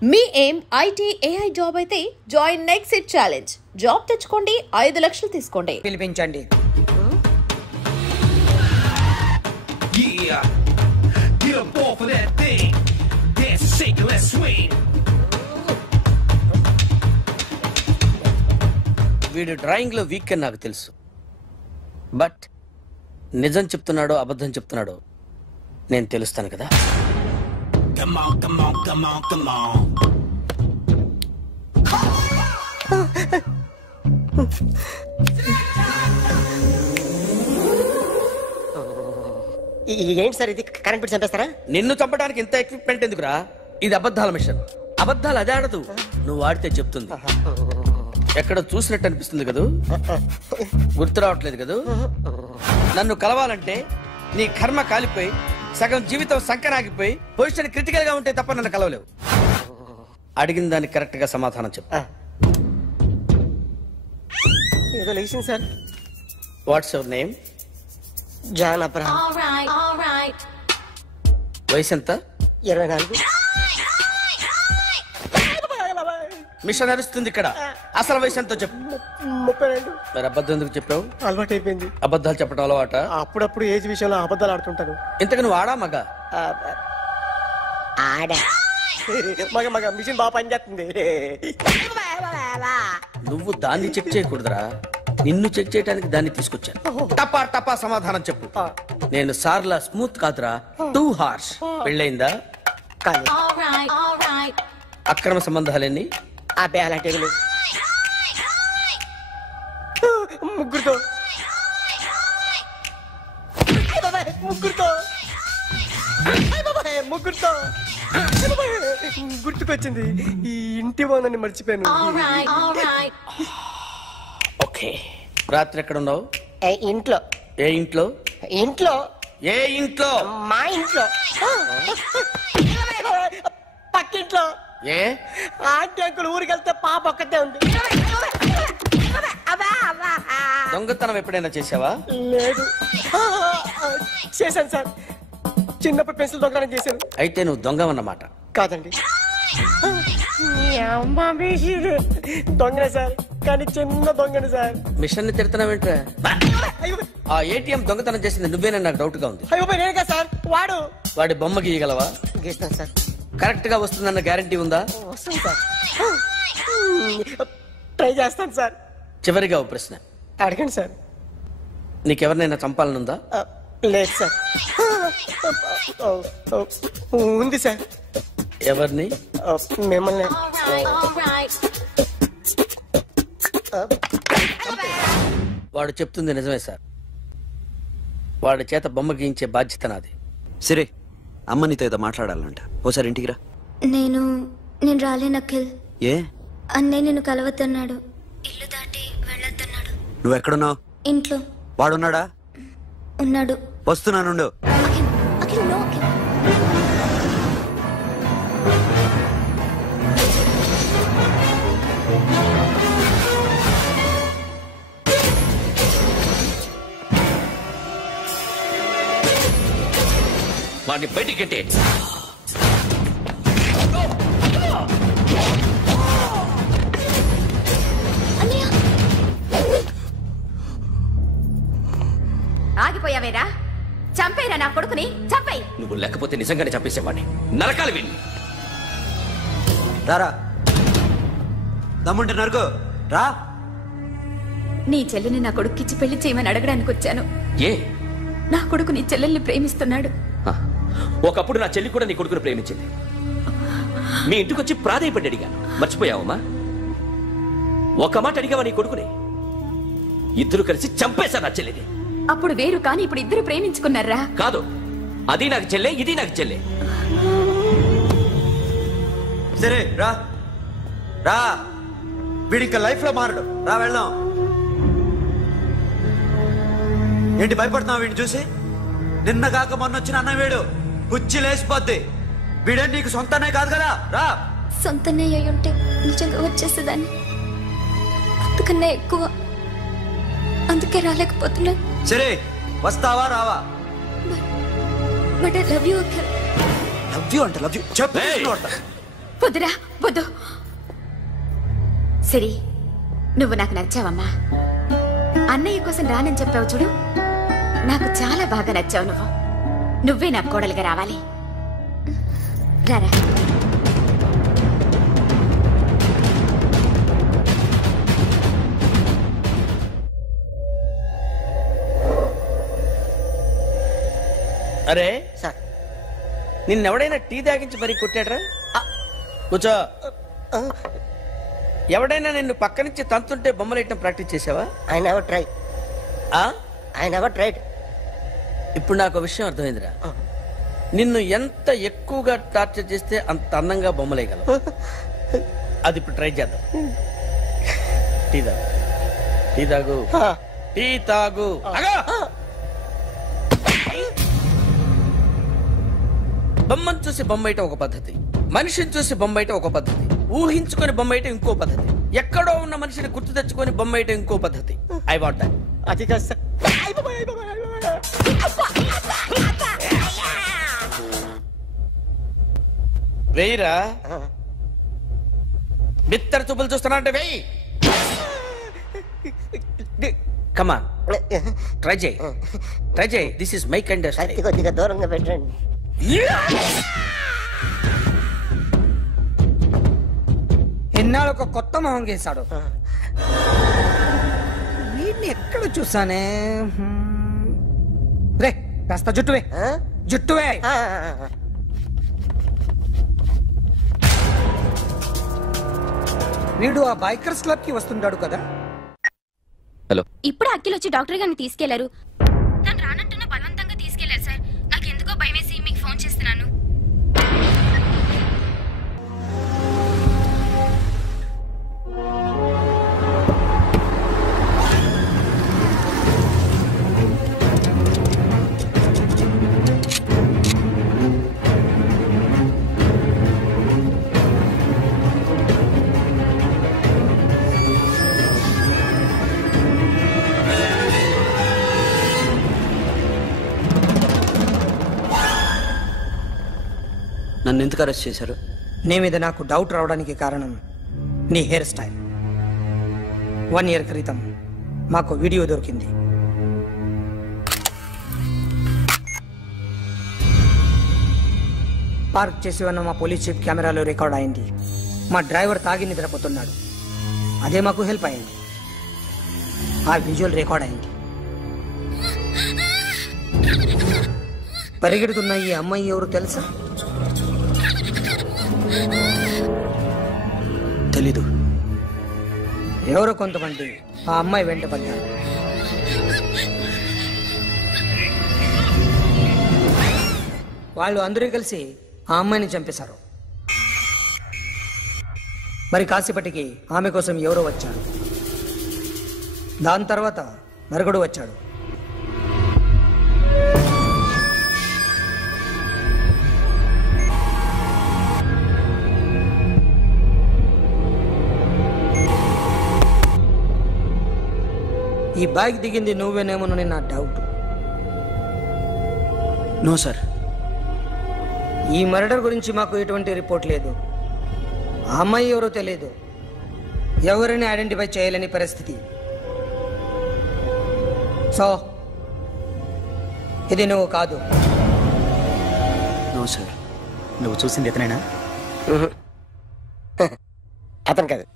మీ ఏం IT AI job అయితే join next it challenge. Job తెచ్చుకోండి, 5 లక్షలు తీసుకోండి. పిలిపించండి. వీడు డ్రాయింగ్ లో వీక్ అని నాకు తెలుసు, బట్ నిజం చెప్తున్నాడో అబద్ధం చెప్తున్నాడో నేను తెలుస్తాను కదా. Come on, come on, come on, come on. ఏంటి సార్ ఇది? కరెంట్ బిల్ చంపేస్తారా? నిన్ను చంపడానికి ఇంత ఎక్విప్మెంట్ ఎందుకురా? ఇది అబద్ధాల మిషన్. అబద్ధాలు అదే ఆడదు, నువ్వు ఆడితే చెప్తుంది. ఎక్కడ చూసినట్టు అనిపిస్తుంది కదూ, గుర్తు రావట్లేదు కదూ. నన్ను కలవాలంటే నీ కర్మ కాలిపోయి సగం జీవితం సంకరాగిపోయి పొజిషన్ క్రిటికల్ గా ఉంటే తప్ప నన్ను కలవలేవు. అడిగిన దానికి కరెక్ట్ గా సమాధానం చెప్పు. ఏదో లేచింది sir. What's your name? John Abraham. వయసు ఎంత? 24. మిషన్ నడుస్తుంది ఇక్కడ. అసలు వయసు ఎంతో చెప్పు. 32. మరి అబద్ధం ఎందుకు చెప్పావు? అలవాటు అయిపోయింది. అబద్ధాలు చెప్పడం అలవాట? అప్పుడప్పుడు ఏజ్ విషయంలో అబద్ధాలు ఆడుతుంటాను. ఇంతకు నువ్వు ఆడా మగ? ఆడా. మగ మగ మిషన్ బాగా పనిచేస్తుంది. నువ్వు దాన్ని చెక్ చేయకూడదురా, నిన్ను చెక్ చేయడానికి దాన్ని తీసుకొచ్చాను. టపా టపా సమాధానం చెప్పు. నేను సార్లా స్మూత్ కాదురా, టూ హార్ష్. పెళ్ళయిందా? అక్రమ సంబంధాలన్నీ? అబ్బే అలాంటి ముగ్గురుతో ముగ్గురుతో గుర్తుకొచ్చింది. ఈ ఇంటి బాగుందని మర్చిపోయాను. ఓకే, రాత్రి ఎక్కడ ఉన్నావు? ఇంట్లో. ఏ ఇంట్లో? ఇంట్లో. ఏ ఇంట్లో? మా ఇంట్లో. పక్కింట్లో. ఏ ఆంటీ అంకుల్ ఊరికి వెళ్తే పాప ఒక్కతే ఉంది. దొంగతనం ఎప్పుడైనా చేసావా? లేదు. చేశాను సార్, చిన్నప్పుడు పెన్సిల్ దొంగతనం చేశాను. అయితే నువ్వు దొంగవన్నమాట. కాదండి, దొంగనే సార్, కానీ చిన్న దొంగని సార్. మిషన్ ని తిడుతున్నావేంట్రా? ఆ ఏటీఎం దొంగతనం చేసింది నువ్వేనని నాకు డౌట్ గా ఉంది. అయ్యో నేనే సార్. వాడి బొమ్మ గీయగలవా? గీస్తాను సార్. కరెక్ట్ గా వస్తుందన్న గ్యారంటీ ఉందా? వస్తుంది సార్, ట్రై చేస్తాను సార్. చివరిగా ఓ ప్రశ్న అడగండి సార్. నీకెవరినైనా చంపాలనుందా? లేదు సార్. ఉంది సార్. ఎవరిని? మిమ్మల్ని. వాడు చెప్తుంది నిజమే సార్. వాడి చేత బొమ్మ గీయించే బాధ్యత నాది. సరే, అమ్మ నీతో ఏదో మాట్లాడాలంట, ఓసారి ఇంటికి రా. నేను రాలేను అఖిల్. ఏ? అన్నయ్య నిన్ను కలవద్దన్నాడు, ఇల్లు దాటి వెళ్ళొద్దన్నాడు. నువ్వు ఎక్కడున్నావు? ఇంట్లో. వాడున్నాడా? ఉన్నాడు. వస్తున్నానుండు. అఖిల్ నో అఖిల్. వాడిని బయటికి గెట్టే. ఆగిపోయావేరా? చంపేరా నా కొడుకుని, చంపేయ్. నువ్వు లేకపోతే నిజంగానే చంపేసేవాడిని. నరకాలి వీడిని. రారా, దమ్ముంటే నరకు రా. నీ చెల్లిని నా కొడుక్కిచ్చి పెళ్లి చేయమని అడగడానికి వచ్చాను. ఏ? నా కొడుకు నీ చెల్లెల్ని ప్రేమిస్తున్నాడు. ఒకప్పుడు నా చెల్లి కూడా నీ కొడుకును ప్రేమించింది. మీ ఇంటికి వచ్చి ప్రాధాయపడి అడిగాను, మర్చిపోయావమ్మా? ఒక మాట అడిగావా నీ కొడుకుని? ఇద్దరు కలిసి చంపేశా నా చెల్లిని. అప్పుడు వేరు, కానీ ఇప్పుడు ఇద్దరు ప్రేమించుకున్నారా? కాదు, అది నాకు చెల్లె, ఇది నాకు చెల్లె. సరే రా రా, వీడింకా లైఫ్ లో మారడు. రా వెళ్దాం. ఏంటి భయపడుతున్నావు వీడిని చూసి? నిన్న కాక మొన్న వచ్చిన అన్న వీడు కుచ్చి లేచిపోద్ది. వీడే నీకు సొంతనే కాదు కదా. రా. సొంతనే అయి ఉంటే నిజంగా వచ్చేసేదాన్ని, అంతకన్నా ఎక్కువ. అందుకే రాలేకపోతున్నా. సరే, వస్తావా రావా? But I love you Akhil. Love you అంటే లవ్ యూ చెప్పు. వద్దురా వద్దు. సరే, నువ్వు నాకు నచ్చావమ్మా. అన్నయ్య కోసం రానని చెప్పావు చూడు, నాకు చాలా బాగా నచ్చావు. నువ్వే నాకు కోడలుగా రావాలి. రారా. అరే సార్, నిన్నెవడైనా టీ తాగించి మరీ కొట్టాడ్రా? కూర్చో. ఎవడైనా నిన్ను పక్క నుంచి తంతుంటే బొమ్మలేయటం ప్రాక్టీస్ చేసావా? I never try. I never tried. ఇప్పుడు నాకు విషయం అర్థమైందిరా. నిన్ను ఎంత ఎక్కువగా టార్చర్ చేస్తే అంత అందంగా బొమ్మలేయగలవు. అది ఇప్పుడు ట్రై చేద్దాం. టీ తాగు, టీ తాగు, టీ తాగు. బొమ్మను చూసి బొమ్మయటం ఒక పద్ధతి, మనిషిని చూసి బొమ్మయటం ఒక పద్ధతి, ఊహించుకొని బొమ్మయటం ఇంకో పద్ధతి, ఎక్కడో ఉన్న మనిషిని గుర్తు తెచ్చుకొని బొమ్మయటం ఇంకో పద్ధతి. I want that. అది కాదు సార్. వెయ్యిరా. బిత్తర చూపులు చూస్తున్నా అంటే వెయ్యి. కమా, ట్రై చేయి, ట్రై చేయి. This is my kind of style. కొద్దిగా దూరంగా పెట్టండి. ఎన్నాళ్ళు ఒక కొత్త మొహం గీశాడు. వీడిని ఎక్కడ చూసానే? రే, కాస్త జుట్టువే, జుట్టువే. వీడు ఆ బైకర్స్ క్లబ్ కి వస్తుంటాడు కదా. హలో, ఇప్పుడు అఖిల్ వచ్చి డాక్టర్ గారిని తీసుకెళ్లారు. తను రానంటున్న బలవంతంగా తీసుకెళ్లారు సార్. నాకు ఎందుకో భయమేసి మీకు ఫోన్ చేస్తున్నాను. నన్ను ఎందుకు అరెస్ట్ చేశారు? నీ మీద నాకు డౌట్ రావడానికి కారణం నీ హెయిర్ స్టైల్. 1 year క్రితం మాకు వీడియో దొరికింది. పార్క్ చేసి ఉన్న మా పోలీస్ జీప్ కెమెరాలో రికార్డ్ అయింది. మా డ్రైవర్ తాగి నిద్రపోతున్నాడు. అదే మాకు హెల్ప్ అయింది. ఆ విజువల్ రికార్డ్ అయింది. పరిగెడుతున్న ఈ అమ్మాయి ఎవరు తెలుసా? తెలీదు. ఎవరో కొంతమంది ఆ అమ్మాయి వెంట పడ్డారు. వాళ్ళు అందరూ కలిసి ఆ అమ్మాయిని చంపేశారు. మరి కాసేపటికి ఆమె కోసం ఎవరో వచ్చాడు. దాని తర్వాత మరొకడు వచ్చాడు. ఈ బైక్ దిగింది నువ్వేనేమోనని నా డౌట్. No sir. ఈ మర్డర్ గురించి మాకు ఎటువంటి రిపోర్ట్ లేదు. ఆ అమ్మాయి ఎవరో తెలియదు. ఎవరిని ఐడెంటిఫై చేయలేని పరిస్థితి. సో ఇది నువ్వు కాదు. No sir. నువ్వు చూసింది ఇతనేనా? అతను కాదు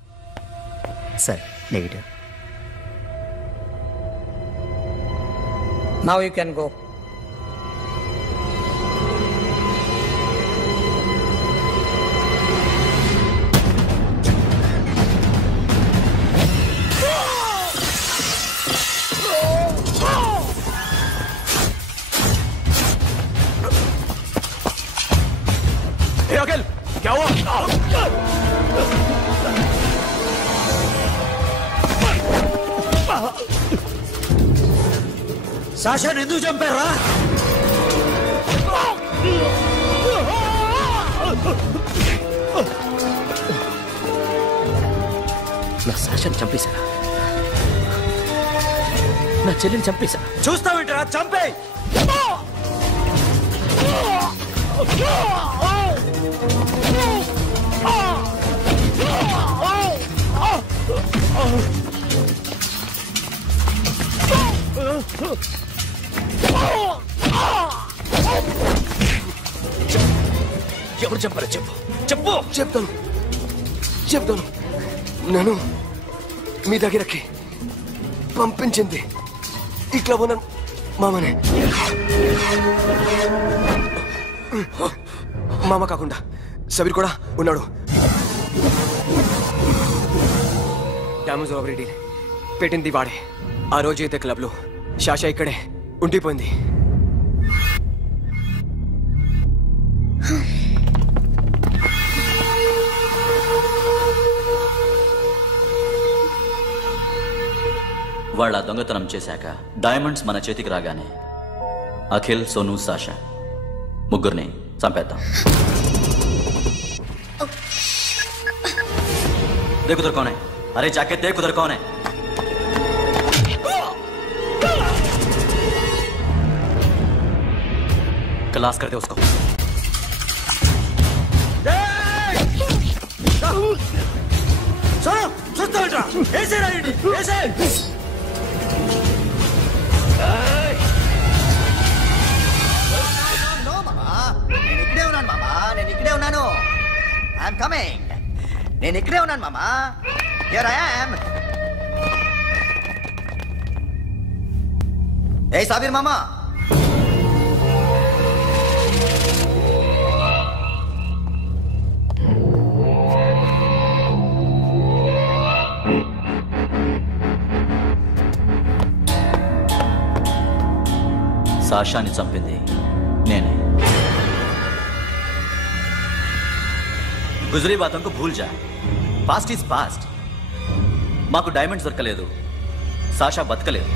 sir. Negative. Now you can go. Hey, Akhil, क्या हुआ? సాషాని ఎందుకు చంపారా? నా సాషాని చంపేశారా? నా చెల్లిని చంపేశా? చూస్తావేంటరా? చంపే. ఎవరు చెప్పారు? చెప్పు చెప్పు. చెప్తాను. నేను మీ దగ్గరకి పంపించింది ఇట్లా ఉన్న మామనే. మామ కాకుండా సబీర్ కూడా ఉన్నాడు. డ్యామేజ్ ఆపరేటీ పెట్టింది వాడే. ఆ రోజు అయితే క్లబ్లో శాషా ఇక్కడే ఉండిపోయింది. వాళ్ళ దొంగతనం చేశాక డైమండ్స్ మన చేతికి రాగానే అఖిల్, సోను, సాషా ముగ్గురిని చంపేద్దాం. देख उधर कौन है? अरे जाके देख उधर कौन है? क्लास कर दे उसको. सुनो सुनता बेटा ऐसे राइडी ऐसे नो मामा నేను ఇక్కడే ఉన్నాను మామా నేను ఇక్కడే ఉన్నాను ఐ యామ్ కమింగ్ నేను ఇక్కడే ఉన్నాను మామా here I am a Sabir మామా సాషాని చంపింది నేనే. గుజరీ బాతం కు భూల్ జా. Past is past. మాకు డైమండ్స్ దొరకలేదు, సాషా బతకలేదు.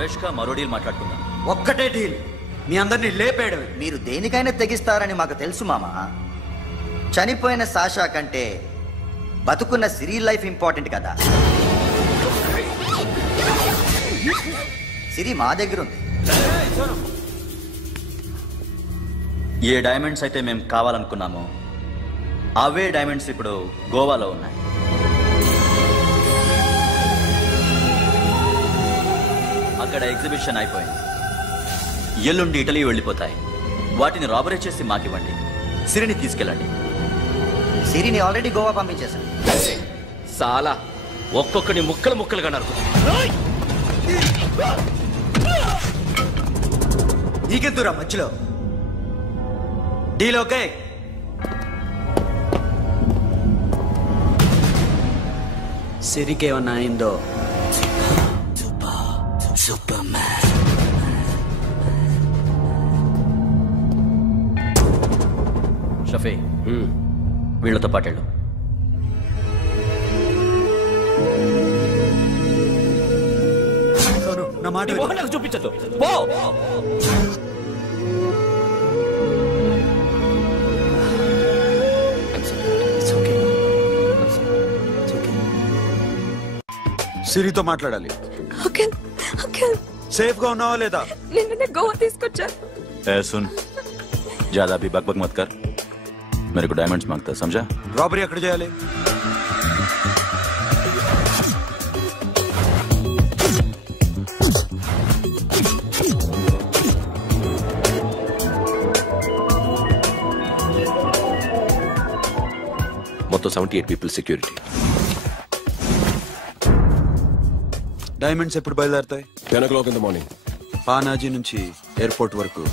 రేష్కా మరో డీల్ మాట్లాడుకుందాం. ఒక్కటే డీల్, మీ అందరినీ లేపేయడం. మీరు దేనికైనా తెగిస్తారని మాకు తెలుసు మామా. చనిపోయిన సాషా కంటే బతుకున్న సిరి లైఫ్ ఇంపార్టెంట్ కదా. సిరి మా దగ్గర ఉంది. ఏ డైమండ్స్ అయితే మేము కావాలనుకున్నామో అవే డైమండ్స్ ఇప్పుడు గోవాలో ఉన్నాయి. అక్కడ ఎగ్జిబిషన్ అయిపోయింది. ఎల్లుండి ఇటలీ వెళ్ళిపోతాయి. వాటిని రాబరీ చేసి మాకివ్వండి. సిరిని తీసుకెళ్ళండి. సిరిని ఆల్రెడీ గోవా పంపించేశాను. సాలా ఒక్కొక్కని ముక్కలు ముక్కలుగా నరుకు. నీకెందురా మధ్యలో డీల్? ఓకే, సిరికేమన్నా అయిందో? షఫీ వీళ్ళతో పాటేళ్ళు. నా మాట నాకు చూపించదు. పో. సిరితో మాట్లాడాలి. సేఫ్ గా ఉన్నావా లేదా? నిన్ననే గోవా తీసుకొచ్చారు. ए सुन, ज्यादा भी बकबक मत कर. मेरे को डायमंड्स मांगता है, समझा? రాబరీ ఎక్కడ చేయాలి? మొత్తం 78 పీపుల్ సెక్యూరిటీ. డైమండ్స్ ఎప్పుడు బయలుదేరుతాయి? 10 o'clock in the morning. Panaji నుంచి ఎయిర్పోర్ట్ వరకు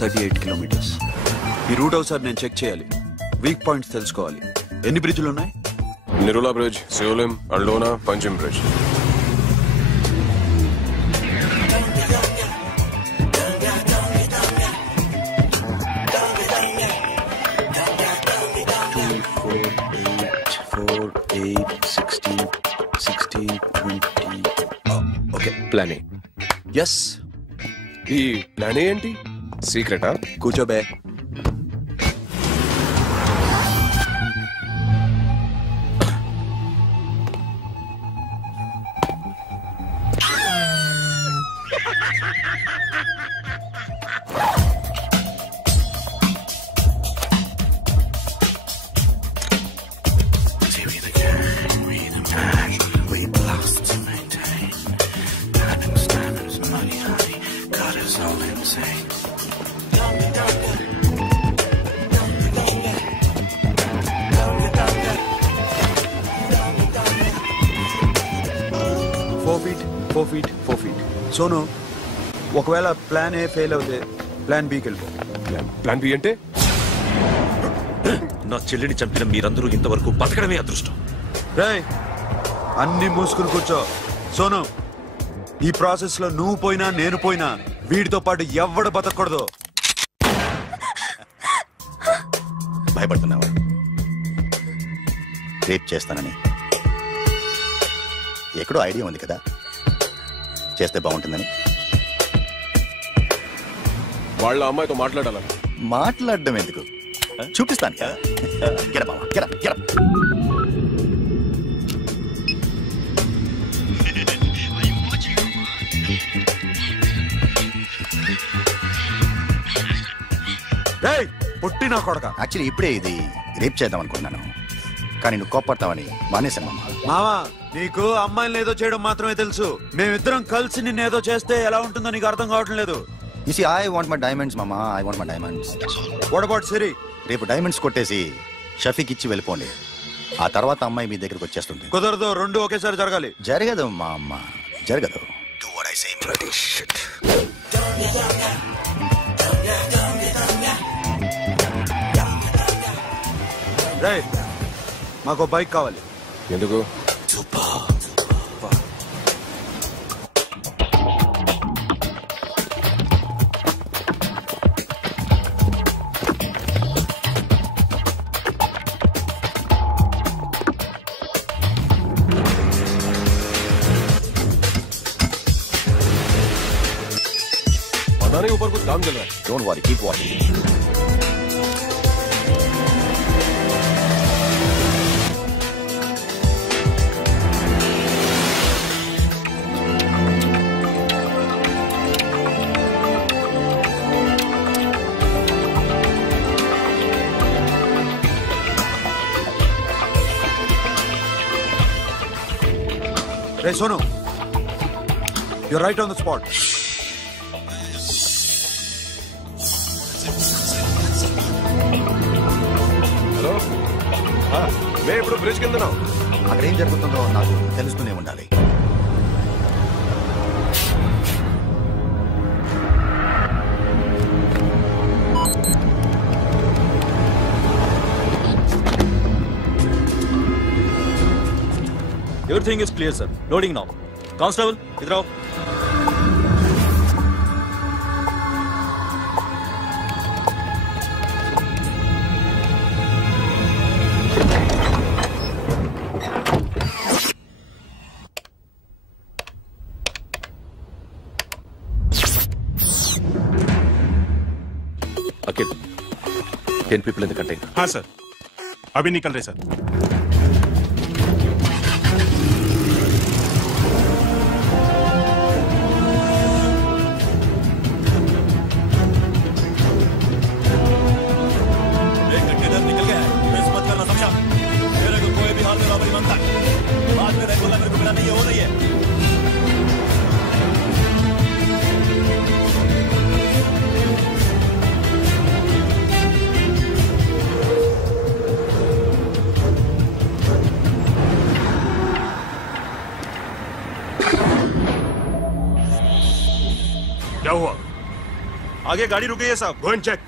38 కిలోమీటర్స్. ఈ రూట్ ఒకసారి నేను చెక్ చేయాలి. వీక్ పాయింట్స్ తెలుసుకోవాలి. ఎన్ని బ్రిడ్జ్లు ఉన్నాయి? Nirula Bridge, Seolim, Aldona, Panjim Bridge. Okay, plan A. Yes. ఈ ప్లాన్ ఏ ఏంటి? సీక్రెటా? కూర్చోబే. 4 feet 4 feet. సోను ఒకవేళ ప్లాన్ ఏ ఫెయిల్ అవుతే ప్లాన్ బికి వెళ్ళిపో. ప్లాన్ బి అంటే నా చెల్లిని చంపిన మీరందరూ ఇంతవరకు బతకడమే అదృష్టం. రేయ్ అన్ని మూసుకుని కూర్చో. సోను ఈ ప్రాసెస్ లో నువ్వు పోయినా నేను పోయినా వీడితో పాటు ఎవ్వడు బతకూడదు. భయపడుతున్నావా? రేప్ చేస్తానని ఎక్కడో ఐడియా ఉంది కదా, చేస్తే బాగుంటుందని. వాళ్ళ అమ్మాయితో మాట్లాడాలని. మాట్లాడడం ఎందుకు, చూపిస్తాను కదా. గెర బావా, గెర గెర. పుట్టి నా కొడక. యాక్చువల్లీ ఇప్పుడే ఇది రేప్ చేద్దాం అనుకున్నాను, కానీ నువ్వు కోపడతావని మానేశాను మామ. మావా నీకు అమ్మాయిని ఏదో చేయడం మాత్రమే తెలుసు. మేమిద్దరం కలిసి నిన్నేదో చేస్తే ఎలా ఉంటుందో నీకు అర్థం కావటం లేదు. You see, I want my diamonds, mama. I want my diamonds. What about Siri? రేపు డైమండ్స్ కొట్టేసి షఫీక్ ఇచ్చి వెళ్ళిపోండి. ఆ తర్వాత అమ్మాయి మీ దగ్గరకు వచ్చేస్తుంది. కుదరదు, రెండు ఒకేసారి జరగాలి. జరగదు మా అమ్మ, జరగదు. Do what I say. Bloody shit. రేయ్ మాకు బైక్ కావాలి. ఎందుకు? ऊपर कुछ काम चल रहा है. Don't worry, keep watching. Hey Sonu, you're right on the spot. मैं ఇప్పుడు బ్రిడ్జ్ కింద ఉన్నాను. అక్కడ ఏం జరుగుతుందో నాకు తెలుస్తూనే ఉండాలి. Everything is clear, sir. Loading now. Constable, idhar aao. Akhil, 10 people in the container. हाँ सर, अभी निकल रहे सर. एक कंटेनर निकल गया है. मिस मत करना समझा. मेरे को कोई भी हाल में रॉबरी बनता है. बाद में रेगुलर मेरे को मिला नहीं है, हो रही है. क्या हुआ? आगे गाड़ी रुकी है साहब. Go and check.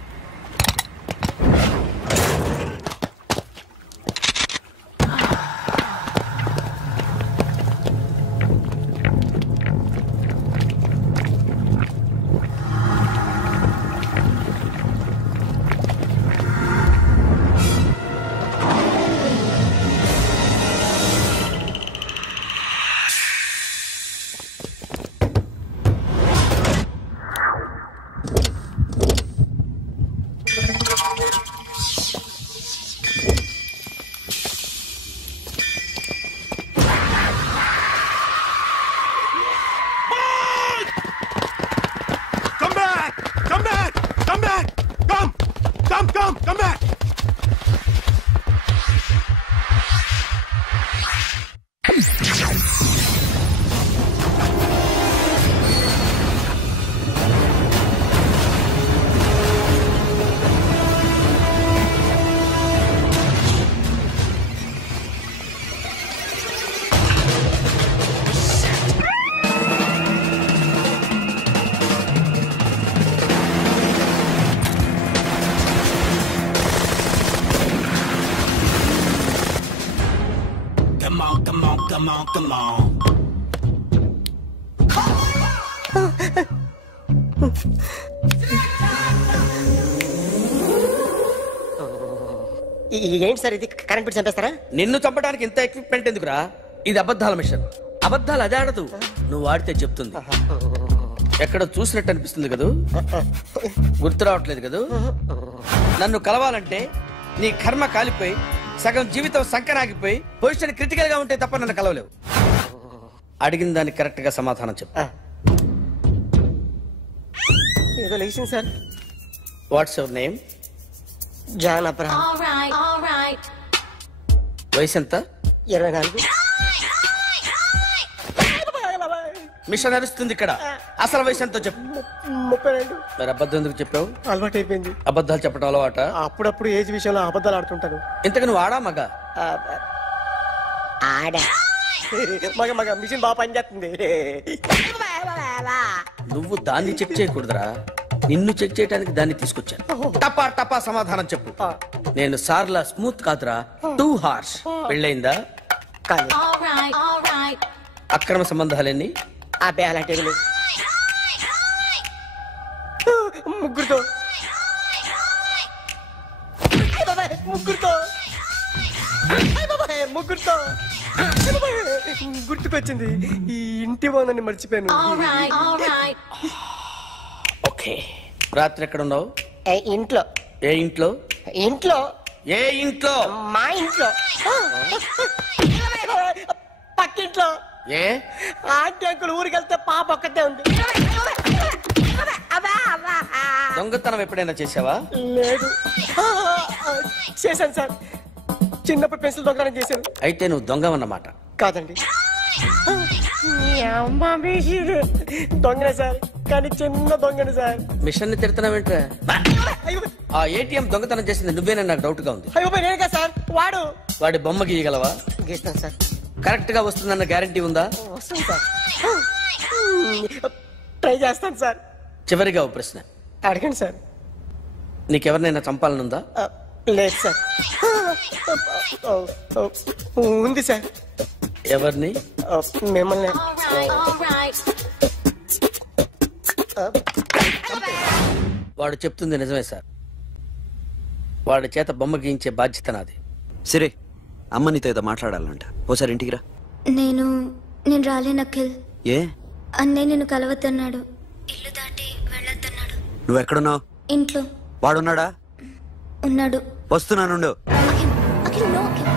come on, come on. ఏంటి సార్ ఇది? కరెంట్ బిల్ చంపేస్తారా? నిన్ను చంపడానికి ఇంత ఎక్విప్మెంట్ ఎందుకురా? ఇది అబద్ధాల మిషన్. అబద్ధాలు అదే ఆడదు, నువ్వు ఆడితే చెప్తుంది. ఎక్కడ చూసినట్టు అనిపిస్తుంది కదూ? గుర్తు రావట్లేదు కదూ? నన్ను కలవాలంటే నీ కర్మ కాలిపోయి సగం జీవితం సంకనాగిపోయి పొజిషన్ క్రిటికల్ గా ఉంటే తప్ప నన్ను కలవలేవు. అడిగిన దానికి కరెక్ట్ గా సమాధానం చెప్పు. ఏదో లేచింది sir. What's your name? John Abraham. వయసు ఎంత? 24. మిషన్ నడుస్తుంది ఇక్కడ. అసలు వయసు ఎంతో చెప్పు. 32. మరి అబద్ధం ఎందుకు చెప్పావు? అలవాటు అయిపోయింది. అబద్ధాలు చెప్పడం అలవాట? అప్పుడప్పుడు ఏజ్ విషయంలో అబద్ధాలు ఆడుతుంటాను. ఇంతకు నువ్వు ఆడా మగ? ఆడా. మగ మిషన్ బాగా పనిచేస్తుంది. నువ్వు దాన్ని చెక్ చేయకూడదురా, నిన్ను చెక్ చేయడానికి దాన్ని తీసుకొచ్చాను. టపా టపా సమాధానం చెప్పు. నేను సార్లా స్మూత్ కాదురా, టూ హార్ష్. పెళ్ళైందా? అక్రమ సంబంధాలన్నీ? అలాంటి ముగ్గురుతో ముగ్గురుతో గుర్తుకొచ్చింది. ఈ ఇంటి బాగుందని మర్చిపోయాను. ఓకే, రాత్రి ఎక్కడ ఉన్నావు? ఇంట్లో. ఏ ఇంట్లో? ఇంట్లో. ఏ ఇంట్లో? మా ఇంట్లో. పక్కింట్లో. ఏ ఆంటీ అంకుల్ ఊరికి వెళ్తే పాప ఒక్కతే ఉంది. దొంగతనం ఎప్పుడైనా చేసావా? లేదు. చేశాను సార్, చిన్నప్పుడు పెన్సిల్ దొంగతనం చేశాను. అయితే నువ్వు దొంగవన్నమాట. కాదండి, దొంగనే సార్, కానీ చిన్న దొంగని సార్. మిషన్ ని తిడుతున్నావేంట్రా? ఆ ఏటీఎం దొంగతనం చేసింది నువ్వేనని నాకు డౌట్ గా ఉంది. అయ్యో నేనే సార్. వాడి బొమ్మ గీయగలవా? గీస్తాను సార్. కరెక్ట్ గా వస్తుందన్న గ్యారంటీ ఉందా? వస్తుంది సార్, ట్రై చేస్తాను సార్. చివరిగా ఓ ప్రశ్న అడగండి సార్. నీకెవరినైనా చంపాలనుందా? లేదు సార్. ఉంది సార్. ఎవరిని? మిమ్మల్ని. వాడు చెప్తుంది నిజమే సార్. వాడి చేత బొమ్మ గీయించే బాధ్యత నాది. సరే, అమ్మ నీతో ఏదో మాట్లాడాలంట, ఓసారి ఇంటికి రా. నేను రాలేను అఖిల్. ఏ? అన్నయ్య నిన్ను కలవద్దన్నాడు. ఇల్లు దాటి వెళ్ళొద్దన్నాడు. నువ్వు ఎక్కడున్నావు? ఇంట్లో. వాడున్నాడా? ఉన్నాడు. వస్తున్నానుండు. అఖిల్ నో అఖిల్.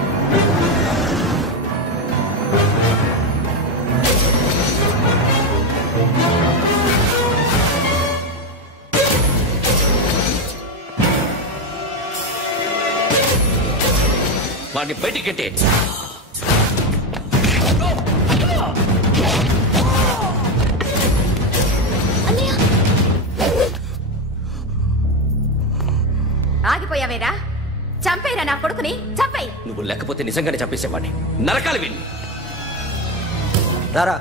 వాడిని బయటికి గెట్టే. ఆగిపోయావేరా? చంపేరా నా కొడుకుని, చంపేయి. నువ్వు లేకపోతే నిజంగానే చంపేసేవాడిని. నరకాలి విని. రారా,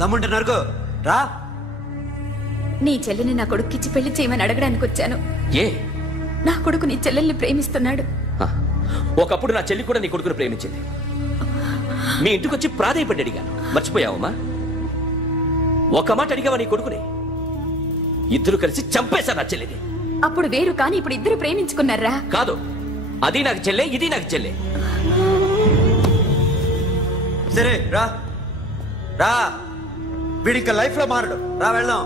దమ్ముంటే నరకు రా. నీ చెల్లిని నా కొడుక్కిచ్చి పెళ్లి చేయమని అడగడానికి వచ్చాను. ఏ? నా కొడుకు నీ చెల్లెల్ని ప్రేమిస్తున్నాడు. ఒకప్పుడు నా చెల్లి కూడా నీ కొడుకును ప్రేమించింది. మీ ఇంటికి వచ్చి ప్రాధాయపడి అడిగాను, మర్చిపోయావమ్మా? ఒక మాట అడిగావా నీ కొడుకుని? ఇద్దరు కలిసి చంపేశా నా చెల్లిని. అప్పుడు వేరు, కానీ ఇప్పుడు ఇద్దరు ప్రేమించుకున్నారా? కాదు, అది నాకు చెల్లె, ఇది నాకు చెల్లె. సరే రా రా, వీడిక లైఫ్ లో మారడు. రా వెళ్దాం.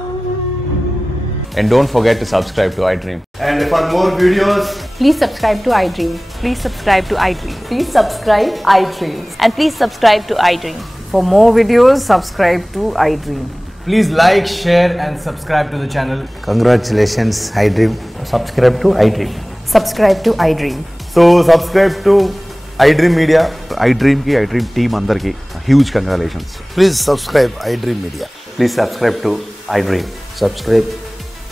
And don't forget to subscribe to iDream. And for more videos, please subscribe to iDream. Please subscribe to iDream. Please subscribe iDream. And please subscribe to iDream. For more videos, subscribe to iDream. Please like, share and subscribe to the channel. Congratulations, iDream. Subscribe to iDream. Subscribe to iDream. So subscribe to iDream Media. iDream ki iDream team andarki huge congratulations. Please subscribe iDream Media. Please subscribe to iDream. Subscribe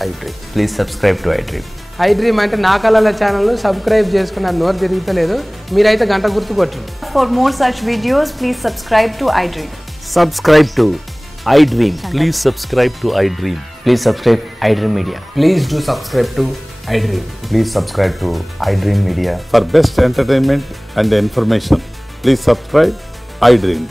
iDream. Please subscribe to iDream. iDream అంటే నా కళల channel subscribe చేసుకున్న నోరు తిరుగుతలేదు, మీరైతే గంట గుర్తు కొట్టండి. For more such videos, please subscribe to iDream. Subscribe to iDream. Please subscribe to iDream. Please subscribe iDream Media. Please do subscribe to iDream. Please subscribe to iDream Media. For best entertainment and information, please subscribe I dream.